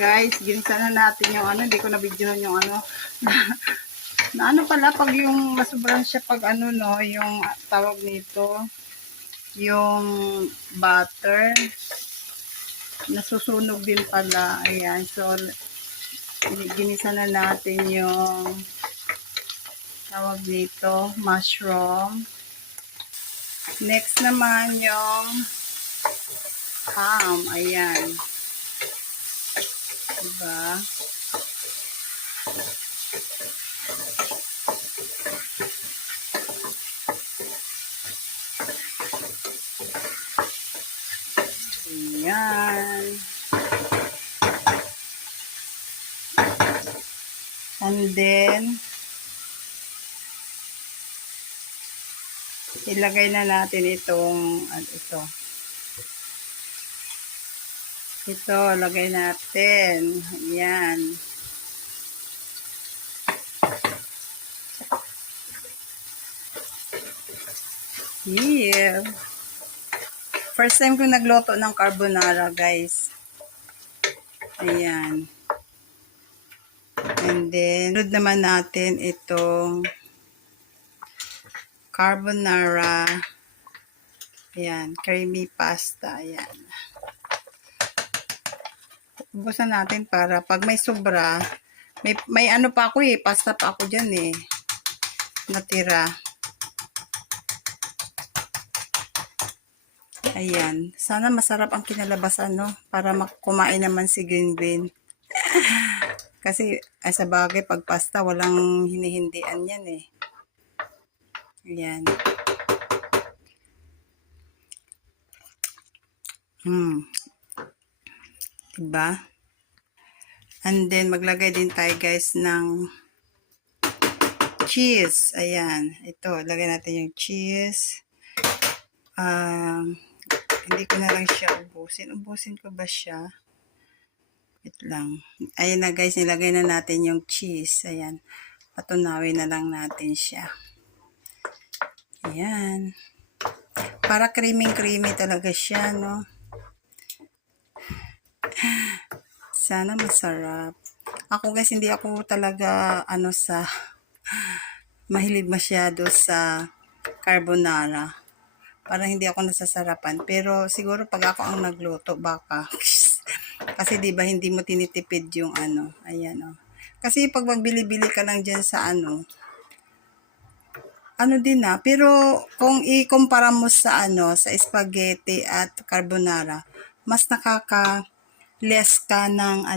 guys, ginisa na natin yung ano, hindi ko na-videohan yung ano, na ano pala, pag yung masobran siya pag ano no, yung tawag nito, yung butter, nasusunog din pala. Ayan, so, ginisa na natin yung tawag nito, mushroom. Next naman yung ham, ayan. Diba? Ayan. And then, ilagay na natin itong, ito. Ito, lagay natin. Ayan. Yeah. First time ko nagluto ng carbonara, guys. Ayan. And then, sunod naman natin itong carbonara. Ayan, creamy pasta. Ayan. Ubusan natin para pag may sobra, may ano pa ako pasta pa ako dyan natira. Ayan, sana masarap ang kinalabasan, no? Para kumain naman si Gwynwyn. Kasi, ay sa bagay, pag pasta, walang hinihindian yan Ayan. Diba? And then, maglagay din tayo, guys, ng cheese. Ayan. Ito, lagay natin yung cheese. Hindi ko na lang siya ubusin. Ubusin ko ba siya? Wait lang. Ayan na, guys. Nilagay na natin yung cheese. Ayan. Patunawin na lang natin siya. Ayan. Para creamy talaga siya, no? Sana masarap. Ako, guys, hindi ako talaga, mahilig masyado sa carbonara. Parang hindi ako nasasarapan. Pero, siguro pag ako ang nagluto, baka. Kasi, di ba hindi mo tinitipid yung ayan, Kasi, pag magbili-bili ka lang dyan sa din pero kung i-compare mo sa sa spaghetti at carbonara, mas nakaka-less ka ng